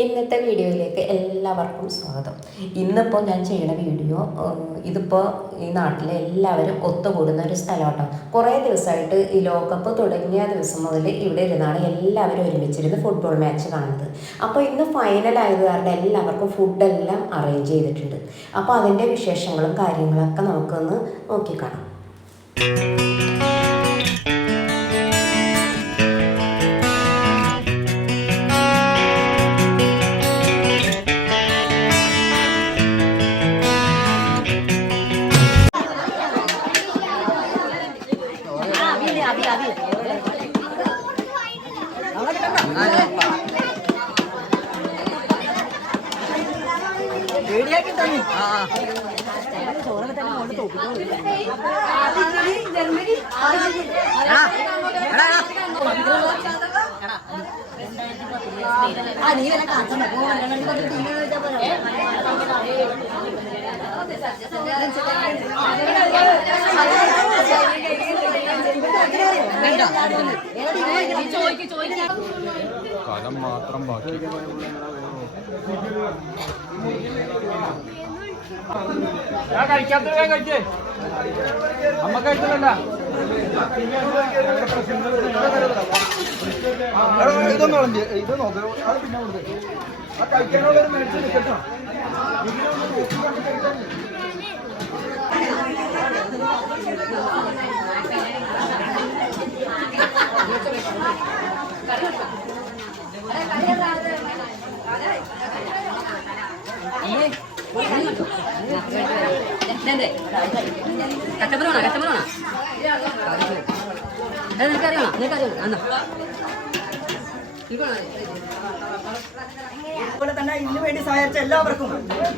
ഇന്നത്തെ വീഡിയോയിലേക്ക് എല്ലാവർക്കും സ്വാഗതം. ഇന്നിപ്പോൾ ഞാൻ ചെയ്യുന്ന വീഡിയോ ഇതിപ്പോൾ ഈ നാട്ടിലെ എല്ലാവരും ഒത്തുകൂടുന്ന ഒരു സ്ഥലമാട്ടോ. കുറേ ദിവസമായിട്ട് ഈ ലോകകപ്പ് തുടങ്ങിയ ദിവസം മുതൽ ഇവിടെ ഇരുന്നാണ് എല്ലാവരും ഒരുമിച്ചിരുന്ന് ഫുട്ബോൾ മാച്ച് കാണുന്നത്. അപ്പോൾ ഇന്ന് ഫൈനൽ ആയത് കാരണം എല്ലാവർക്കും ഫുഡെല്ലാം അറേഞ്ച് ചെയ്തിട്ടുണ്ട്. അപ്പോൾ അതിന്റെ വിശേഷങ്ങളും കാര്യങ്ങളൊക്കെ നമുക്കൊന്ന് നോക്കിക്കാണാം. നീ വല്ല കാച്ചൻ പറ്റുമോ രണ്ടായിരത്തി പത്ത് ടീമിനെ വെച്ചാൽ പറയാം ചോദിക്കും ചോദിക്കാം കലം മാത്രം ബാക്കി. ഞാൻ കഴിക്കാത്ത കഴിച്ചേ. അമ്മ കഴിച്ചതല്ല ഇതൊന്നും ഇത് നോക്ക്. അത് പിന്നെ കൊടുത്തേ ആ കഴിക്കാനുള്ള ഒരു മേടിച്ച് നിൽക്കട്ടോ കസ്റ്റമറാണോ കസ്റ്റമറാണോ നിനക്കറിയണോ നിനക്കറിയണോ എന്നാ അതുപോലെ തന്നെ ഇന്ന് വേണ്ടി സഹായിച്ച എല്ലാവർക്കും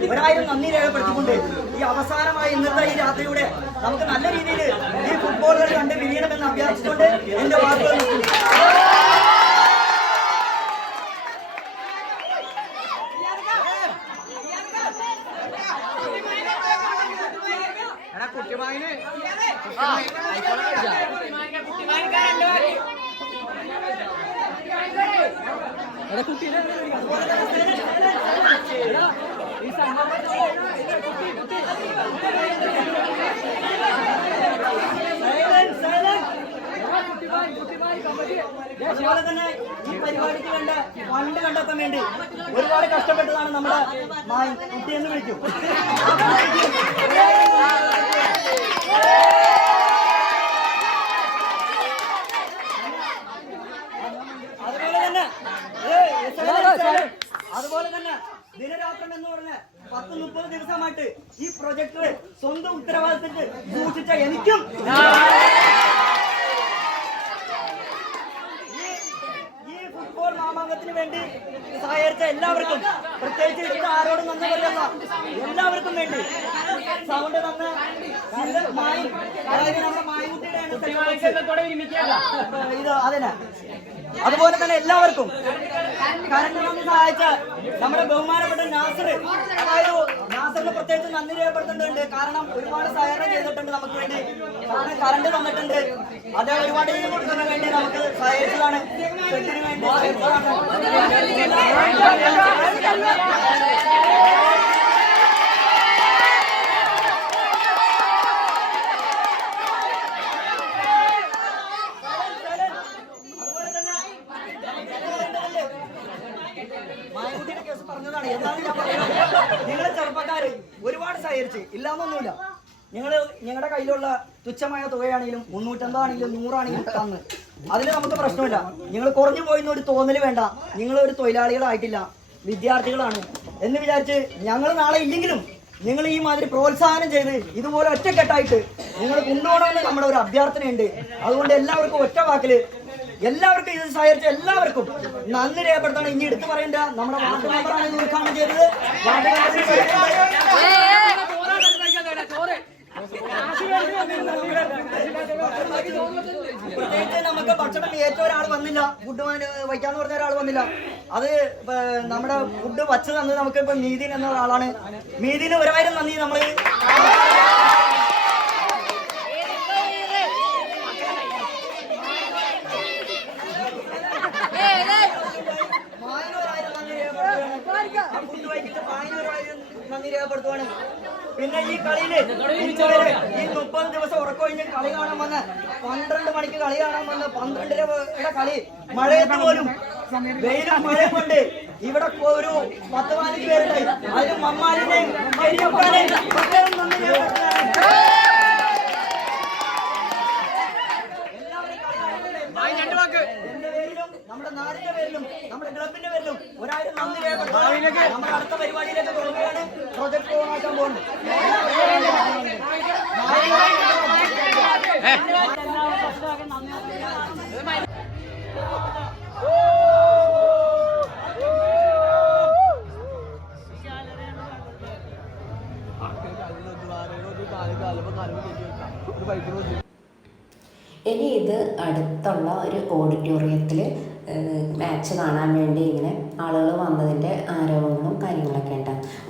ഒരായിരം നന്ദി രേഖപ്പെടുത്തിക്കൊണ്ട് ഈ അവസാനമായ ഇന്നത്തെ ഈ രാത്രിയുടെ നമുക്ക് നല്ല രീതിയിൽ ഈ ഫുട്ബോൾ കളി കണ്ട് വിരിയണമെന്ന് അഭ്യർത്ഥിച്ചുകൊണ്ട് എന്റെ വാക്കുകൾ పుట్టిమాయనే కుట్టి അതുപോലെ തന്നെ ഈ പരിപാടിക്ക് വേണ്ട ഫണ്ട് കണ്ടെത്താൻ വേണ്ടി ഒരുപാട് കഷ്ടപ്പെട്ടതാണ് നമ്മുടെ മായി കുട്ടിയെന്ന് വിളിക്കും. അതുപോലെ തന്നെ. അതുപോലെ തന്നെ ദിനരാത്രം എന്ന് പറഞ്ഞ പത്ത് മുപ്പത് ദിവസമായിട്ട് ഈ പ്രൊജക്ടർ സ്വന്തം ഉത്തരവാദിത്തത്തിൽ സൂക്ഷിച്ച എനിക്കും ഈ- ഈ മാമാങ്കത്തിന് വേണ്ടി സഹകരിച്ച എല്ലാവർക്കും പ്രത്യേകിച്ച് എടുത്ത ആരോടും നന്ദി പറയുന്ന എല്ലാവർക്കും വേണ്ടി സൗണ്ട് തന്ന ഇത് അതിന്. അതുപോലെ തന്നെ എല്ലാവർക്കും കരണ്ട് വന്ന് സഹായിച്ച നമ്മുടെ ബഹുമാനപ്പെട്ട നാസർ അതായത് നാസറിന് പ്രത്യേകിച്ച് നന്ദി രേഖപ്പെടുത്തേണ്ടതുണ്ട് കാരണം ഒരുപാട് സഹകരണം ചെയ്തിട്ടുണ്ട് നമുക്ക് വേണ്ടി. കാരണം കറണ്ട് തന്നിട്ടുണ്ട് അത് ഒരുപാട് ഇതിന് വേണ്ടി നമുക്ക് സഹകരിച്ചതാണ് വേണ്ടി അതുപോലെ തന്നെ മായക്കുട്ടിയുടെ കേസ് പറഞ്ഞതാണ്. ഞാൻ പറയുന്നത്. ചെറുപ്പക്കാര് ഒരുപാട് സഹകരിച്ച്. ഇല്ലാന്നൊന്നുമില്ല. നിങ്ങൾ ഞങ്ങളുടെ കയ്യിലുള്ള തുച്ഛമായ തുകയാണെങ്കിലും മുന്നൂറ്റമ്പതാണെങ്കിലും നൂറാണെങ്കിലും തന്ന്. അതിന് നമുക്ക് പ്രശ്നമില്ല. നിങ്ങൾ കുറഞ്ഞു പോയിന്ന് ഒരു തോന്നൽ വേണ്ട. നിങ്ങൾ ഒരു തൊഴിലാളികളായിട്ടില്ല. വിദ്യാർത്ഥികളാണ്. എന്ന് വിചാരിച്ച് ഞങ്ങൾ നാളെ ഇല്ലെങ്കിലും നിങ്ങൾ ഈ മാതിരി പ്രോത്സാഹനം ചെയ്ത് ഇതുപോലെ ഒറ്റക്കെട്ടായിട്ട് നിങ്ങൾ കൊണ്ടുപോകണമെന്ന് നമ്മുടെ ഒരു അഭ്യർത്ഥനയുണ്ട്. അതുകൊണ്ട് എല്ലാവർക്കും ഒറ്റ വാക്കിൽ എല്ലാവർക്കും ഇത് സഹകരിച്ച എല്ലാവർക്കും നന്ദി രേഖപ്പെടുത്താണ്. ഇനി എടുത്തു പറയേണ്ട. നമ്മുടെ പ്രത്യേകിച്ച് നമുക്ക് ഭക്ഷണം ഏറ്റവും ഒരാൾ വന്നില്ല. ഫുഡ് വയ്ക്കാന്ന് പറഞ്ഞ ഒരാൾ വന്നില്ല. അത് നമ്മുടെ ഫുഡ് വച്ച് തന്നത് നമുക്ക് ഇപ്പൊ മീതിൻ എന്ന ഒരാളാണ്. മീതിന് ഒരായിരം നന്ദി നമ്മൾ നന്ദി രേഖപ്പെടുത്തുവാണ്. പിന്നെ ഈ കളിയിൽ ഈ മുപ്പത് ദിവസം ഉറക്കൊഴിഞ്ഞ് കളി കാണാൻ വന്ന പന്ത്രണ്ട് മണിക്ക് കളി കാണാൻ വന്ന പന്ത്രണ്ടരയുടെ കളി. മഴയത്ത് പോലും വെയിലും മഴയും കൊണ്ട് ഇവിടെ ഒരു പത്ത് പതിനഞ്ച് പേരുണ്ടായി അതിന് മമ്മാലിനെയും നമ്മുടെ നാടിന്റെ പേരിലും നമ്മുടെ ക്ലബിന്റെ പേരിലും ഒരായിരം നന്ദി രേഖപ്പെടുത്തണം നമ്മുടെ അടുത്ത പരിപാടിയിലേക്ക് തുടങ്ങുകയാണ് ഇനി ഇത് അടുത്തുള്ള ഒരു ഓഡിറ്റോറിയത്തിൽ മാച്ച് കാണാൻ വേണ്ടി ഇങ്ങനെ ആളുകൾ വന്നതിന്റെ ഉണ്ട്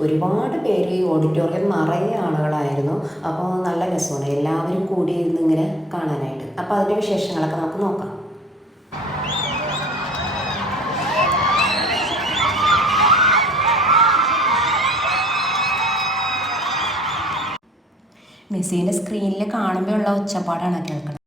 ഒരുപാട് പേര് ഈ ഓഡിറ്റോറിയം നിറയെ ആളുകളായിരുന്നു. അപ്പോൾ നല്ല രസമാണ്. എല്ലാവരും കൂടി ഇരുന്ന് ഇങ്ങനെ കാണാനായിട്ട്. അപ്പോൾ അതിന്റെ വിശേഷങ്ങളൊക്കെ നമുക്ക് നോക്കാം. മെസ്സീന്റെ സ്ക്രീനിൽ കാണുമ്പോഴുള്ള ഒച്ചപ്പാടാണ് കേൾക്കുന്നത്